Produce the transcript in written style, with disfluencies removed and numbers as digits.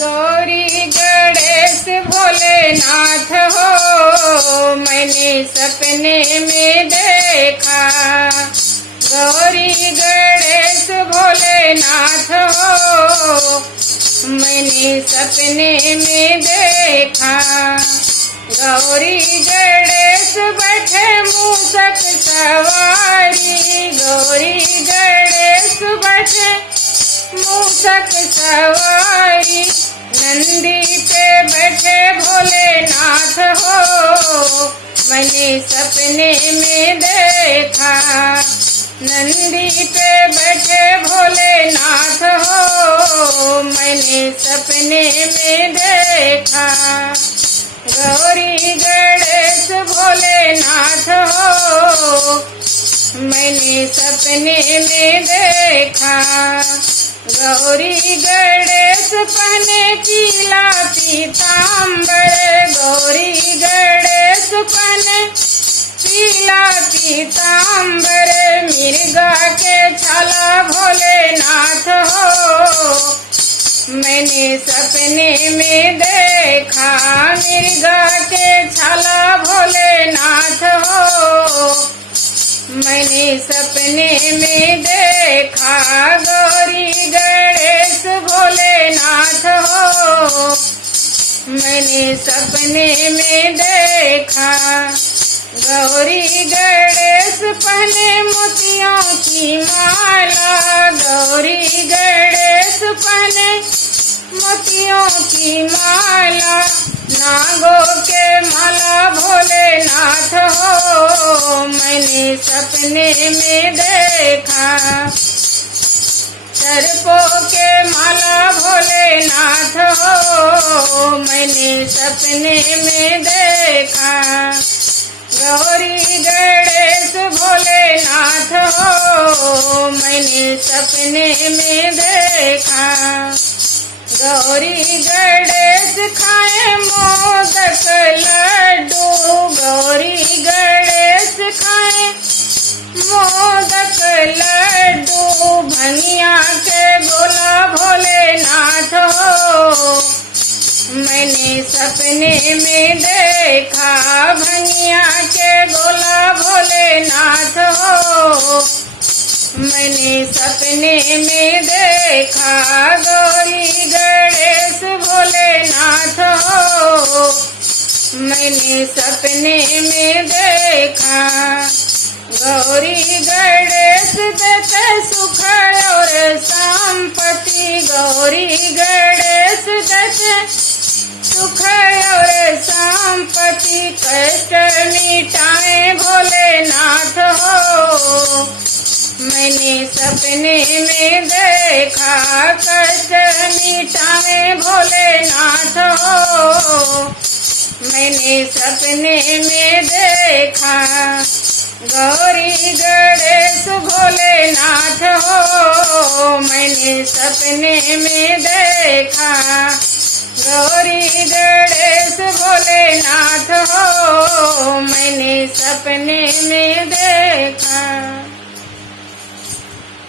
गौरी गणेश भोलेनाथ हो मैंने सपने में देखा। गौरी गणेश भोलेनाथ हो मैंने सपने में देखा। गौरी गणेश बैठे मूषक सवारी। गौरी गणेश बैठे मूषक सवारी। नंदी पे बैठे भोलेनाथ हो मैंने सपने में देखा। नंदी पे बैठे भोलेनाथ हो मैंने सपने में देखा। गौरी गणेश भोलेनाथ हो मैंने सपने में देखा। गौरी गणेश पहने पीला पीताम्बर। गौरी गणेश पहने पीला पीताम्बर। मिर्गा के छाला भोलेनाथ हो मैंने सपने में देखा। मिर्गा के छाला भोलेनाथ हो मैंने सपने में देखा। गौरी गणेश भोलेनाथ हो मैंने सपने में देखा। गौरी गणेश पहने मोतियों की माला। गौरी गणेश पहने मोतियों की माला। नागों के माला भोलेनाथ हो मैंने सपने में देखा। सर्पों के माला भोलेनाथ हो मैंने सपने में देखा। गौरी गणेश भोलेनाथ हो मैंने सपने में देखा। गौरी गणेश खाए मोदक लड्डू। गौरी गणेश खाए मोदक लड्डू। भंगिया के गोला भोलेनाथ हो मैंने सपने में देखा। भंगिया के गोला भोलेनाथ हो मैंने सपने में देखा। गौरी गणेश भोलेनाथ हो मैंने सपने में देखा। गौरी गणेश देते सुख और संपत्ति। गौरी गणेश देते सुख और संपत्ति। कष्ट मिटाए भोलेनाथ हो मैंने सपने में देखा। कष्ट मिटाए भोलेनाथ हो मैंने सपने में देखा। गौरी गणेश भोलेनाथ हो मैंने सपने में देखा। गौरी गणेश भोलेनाथ हो मैंने सपने में देखा।